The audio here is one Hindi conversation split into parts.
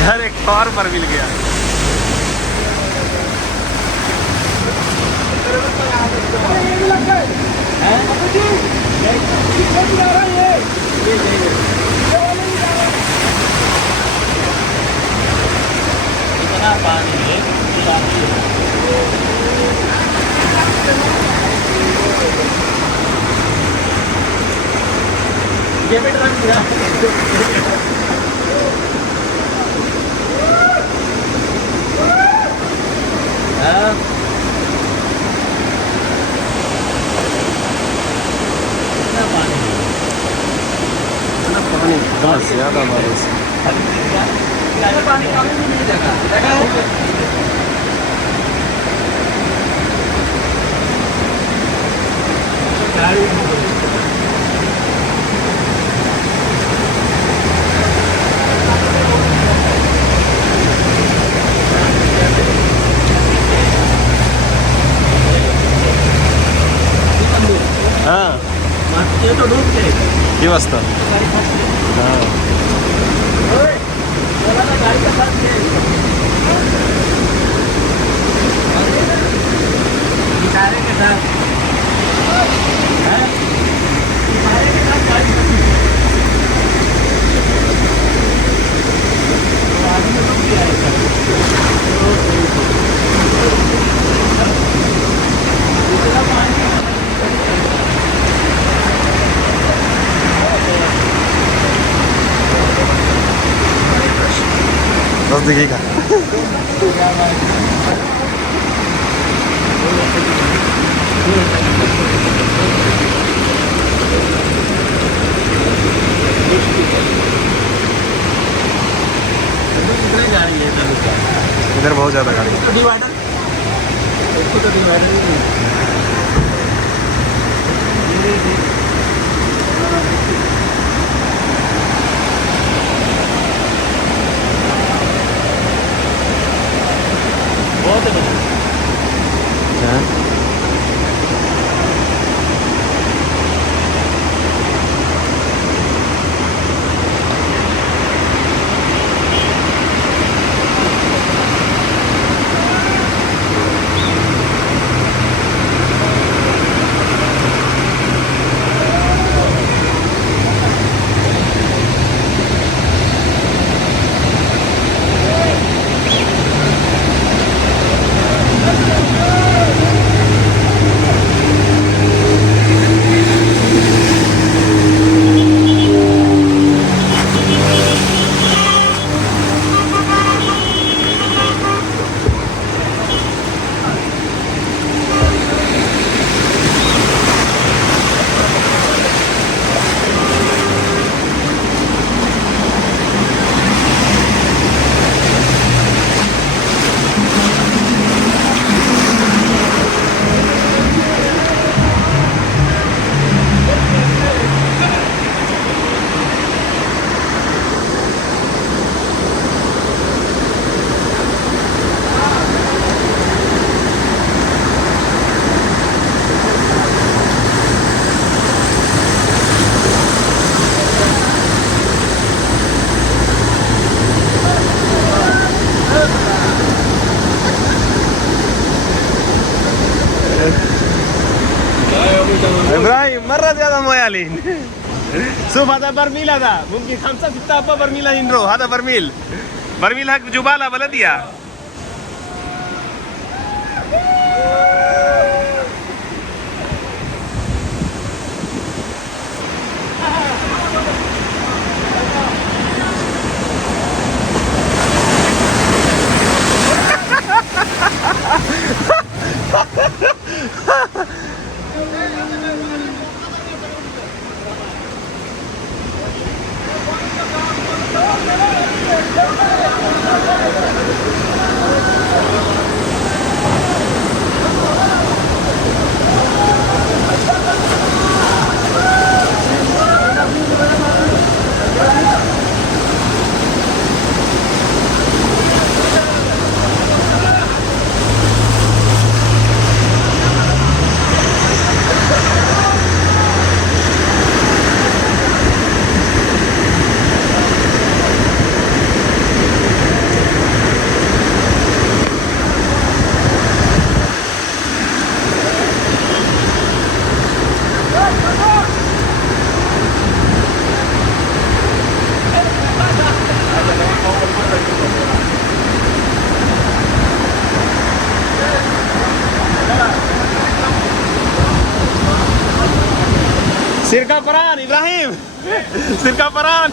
यार एक और पर मिल गया। इतना पानी है ये बेटा पानी बहुत ज्यादा बारिश पानी कम नहीं जगह हाँ ये तो डूब गए ये वास्ता हाँ गाड़ी का साथ इशारे के साथ इशारे के साथ गाड़ी आगे में लोग भी आएगा बस दिखेगा इधर बहुत ज्यादा गाड़ी बहुत है Ibrahim, marah dia ada moyalin. Sub ada barmil ada. Mungkin khamsa kita apa barmil indro, ada barmil. Barmil hak jubala bala dia. सिरका परान इब्राहिम, सिरका परान।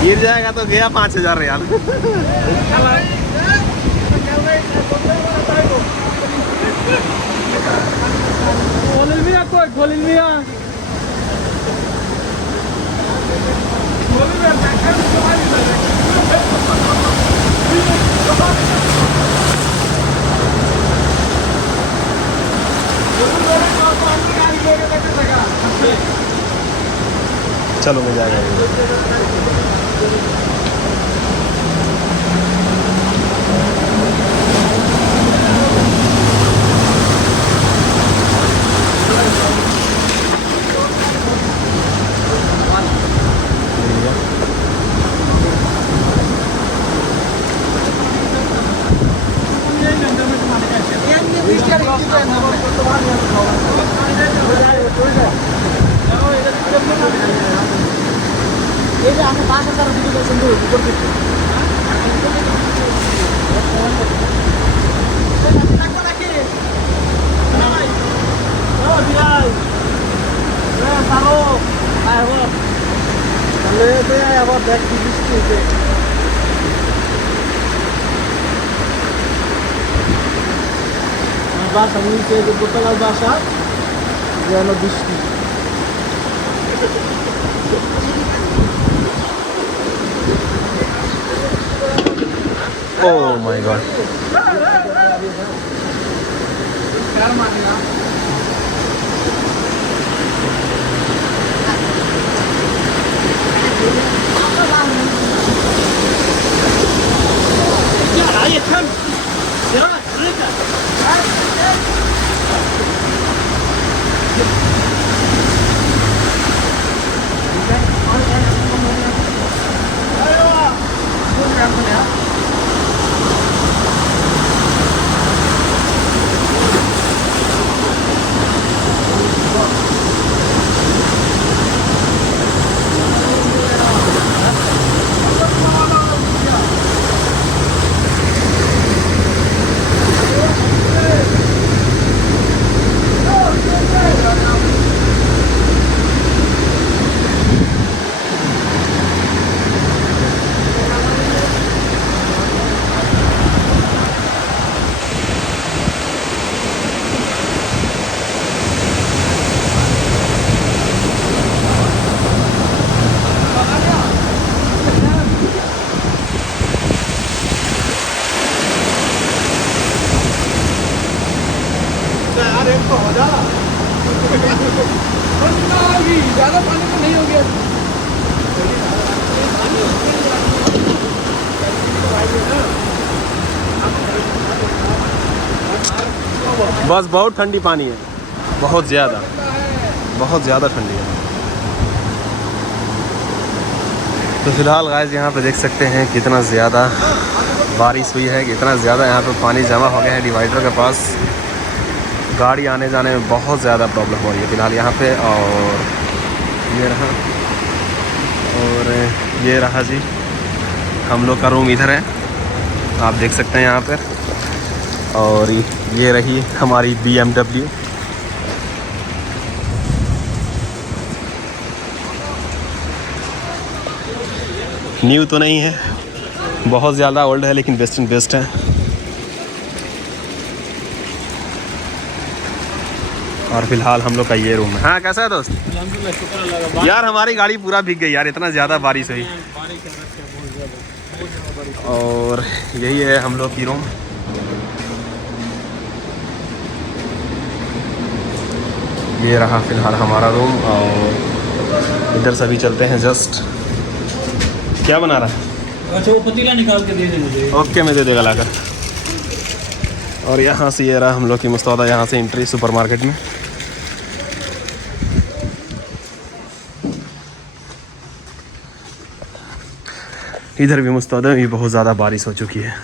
गिर जाएगा तो गया 5,000 रियाल। चलो मैं जाएगा। Bahasa Indonesia itu total bahasa ya lebih Oh my god. ज़्यादा पानी तो नहीं हो गया। बस बहुत ठंडी पानी है, बहुत ज़्यादा ठंडी है। तो फिलहाल गाइस यहाँ पे देख सकते हैं कितना ज़्यादा बारिश हुई है, कितना ज़्यादा यहाँ पे पानी जमा हो गया है डिवाइडर के पास। गाड़ी आने जाने में बहुत ज़्यादा प्रॉब्लम हो रही है फ़िलहाल यहाँ पे। और ये रहा जी, हम लोग का रूम इधर है, आप देख सकते हैं यहाँ पर। और ये रही हमारी BMW। न्यू तो नहीं है, बहुत ज़्यादा ओल्ड है, लेकिन बेस्ट एंड बेस्ट है। और फिलहाल हम लोग का ये रूम है। हाँ कैसा है दोस्त? यार हमारी गाड़ी पूरा भीग गई यार, इतना ज़्यादा बारिश हुई। और यही है हम लोग की रूम। ये रहा फिलहाल हमारा रूम। और इधर से भी चलते हैं। जस्ट क्या बना रहा है? अच्छा वो पतीला निकाल के दे दे मुझे। ओके मैं दे देगा लाकर। और यहाँ से ये रहा हम लोग की मुस्तौदा, यहाँ से एंट्री सुपरमार्केट में। इधर भी मुस्तौदा में भी बहुत ज़्यादा बारिश हो चुकी है।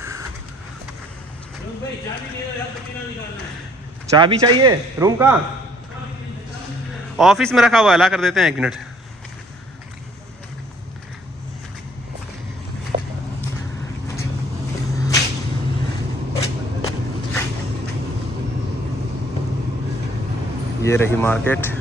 चाबी चाहिए रूम का? ऑफिस में रखा हुआ है, ला कर देते हैं 1 मिनट। ये रही मार्केट।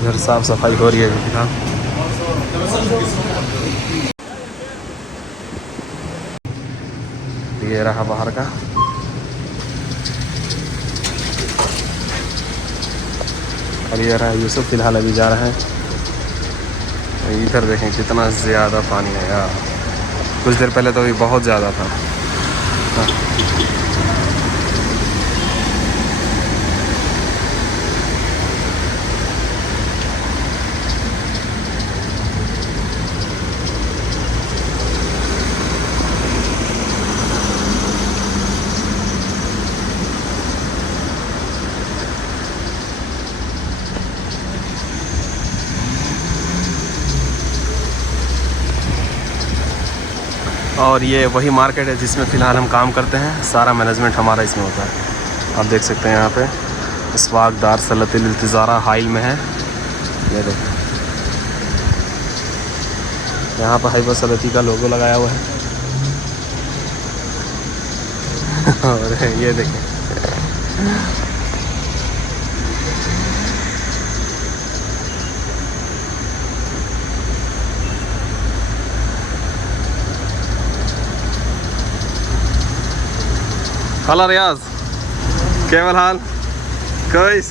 इधर साफ सफाई हो रही है फिलहाल। ये रहा बाहर का। और ये रहा यूसुफ, फिलहाल अभी जा रहा है। इधर देखें कितना ज़्यादा पानी है यार, कुछ देर पहले तो अभी बहुत ज़्यादा था। और ये वही मार्केट है जिसमें फ़िलहाल हम काम करते हैं। सारा मैनेजमेंट हमारा इसमें होता है। आप देख सकते हैं यहाँ पे इसवाक दार सलतिल इल्तिज़ारा हाइल में है। ये देखो यहाँ पर हाइबा सलती का लोगो लगाया हुआ है। और ये देखें हला रियाज, क्या हाल? कोइस